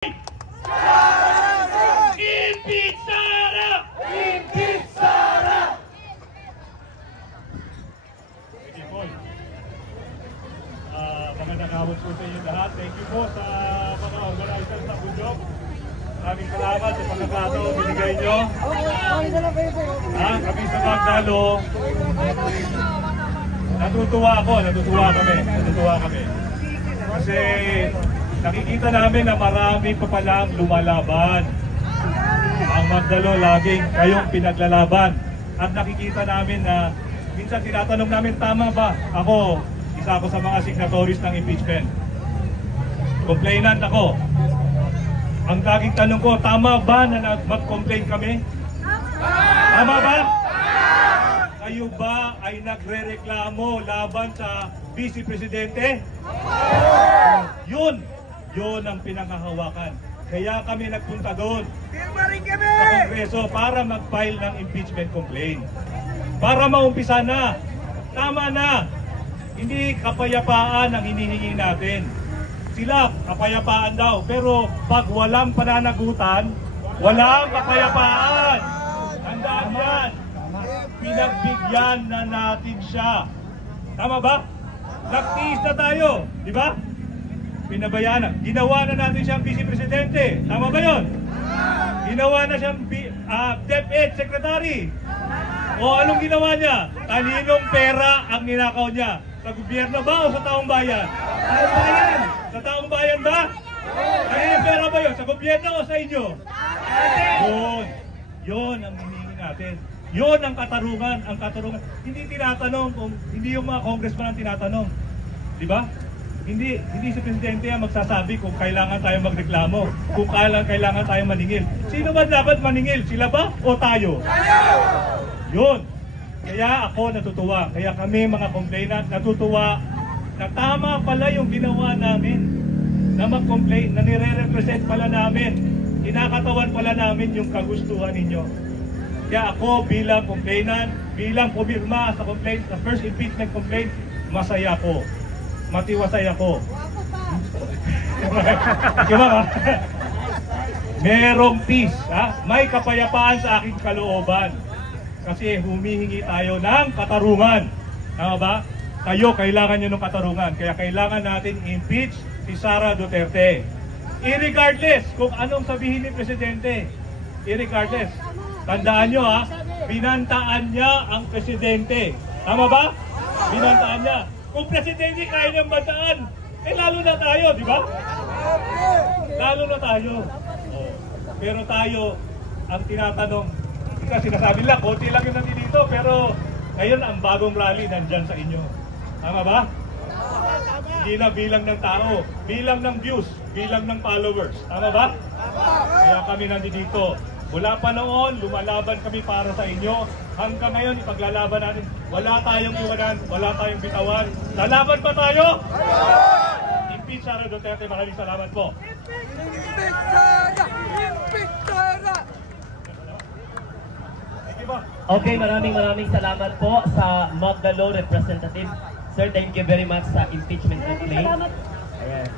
Impeach Sara! Impeach Sara! Sige po. Magandang hapon po sa inyo lahat. Thank you po sa mga organizers sa Bundok. Maraming salamat sa pagkakataon binigay nyo. Kami sa Magdalo. Natutuwa kami. Kasi nakikita namin na marami pa palang lumalaban. Ang Magdalo laging kayong pinaglalaban. At nakikita namin na minsan tinatanong namin, tama ba? Isa ako sa mga signatories ng impeachment. Complainant ako. Ang laging tanong ko, tama ba na mag-complain kami? Tama ba? Kayo ba ay nagre-reklamo laban sa Vice Presidente? Yun ang pinangahawakan. Kaya kami nagpunta doon sa Kongreso para mag-file ng impeachment complaint. Para maumpisa na. Tama na. Hindi kapayapaan ang hinihingi natin. Sila, kapayapaan daw. Pero pag walang pananagutan, walang kapayapaan. Tandaan yan. Pinagbigyan na natin siya. Tama ba? Nagtiis na tayo. Di ba? Pinabayaan na. Ginawa na natin siyang Vice Presidente. Tama ba yun? Ginawa na siyang DepEd Secretary. O anong ginawa niya? Kaninong pera ang ninakaw niya? Sa gobyerno ba o sa taong bayan? Taong bayan! Sa taong bayan ba? Kaninong pera ba yun? Sa gobyerno o sa inyo? Yun ang hinihingi natin. Yun ang katarungan. Hindi tinatanong kung hindi yung mga congressman ang tinatanong. Di ba? Hindi si Presidente ang magsasabi kung kailangan tayo magreklamo, kung kailangan tayo maningil. Sino ba dapat maningil? Sila ba o tayo? Yun. Kaya ako natutuwa. Kaya kami mga complainant natutuwa na tama pala yung ginawa namin na mag-complain, na nire-represent pala namin. Kinakatawan pala namin yung kagustuhan ninyo. Kaya ako bilang complainant, bilang pumirma sa complaint, sa first impeachment complaint, masaya ko. Matiwasay ako. Diba? Merong peace. May kapayapaan sa aking kalooban. Kasi humihingi tayo ng katarungan. Tama ba? Tayo, kailangan nyo ng katarungan. Kaya kailangan natin impeach si Sara Duterte. Irregardless kung anong sabihin ni Presidente. Irregardless. Tandaan nyo binantaan niya ang Presidente. Tama ba? Binantaan niya. Kung Presidente kaya niyang bantaan, lalo na tayo, di ba? Lalo na tayo. Pero tayo, ang tinatanong, kasi sinasabi lang, konti lang yung nandito, pero ngayon ang bagong rally nandyan sa inyo. Tama ba? Hindi na bilang ng tao, bilang ng views, bilang ng followers. Tama ba? Kaya kami nandito. Mula pa noon, lumalaban kami para sa inyo. Hanggang ngayon, ipaglalaban natin. Wala tayong iwanan, wala tayong bitawan. Lalaban pa tayo? Impeach Sara Duterte. Maraming salamat po. Impeach Sara! Impeach Sara! Okay, maraming salamat po sa Magdalo representative. Sir, thank you very much sa impeachment complaint. Ayan.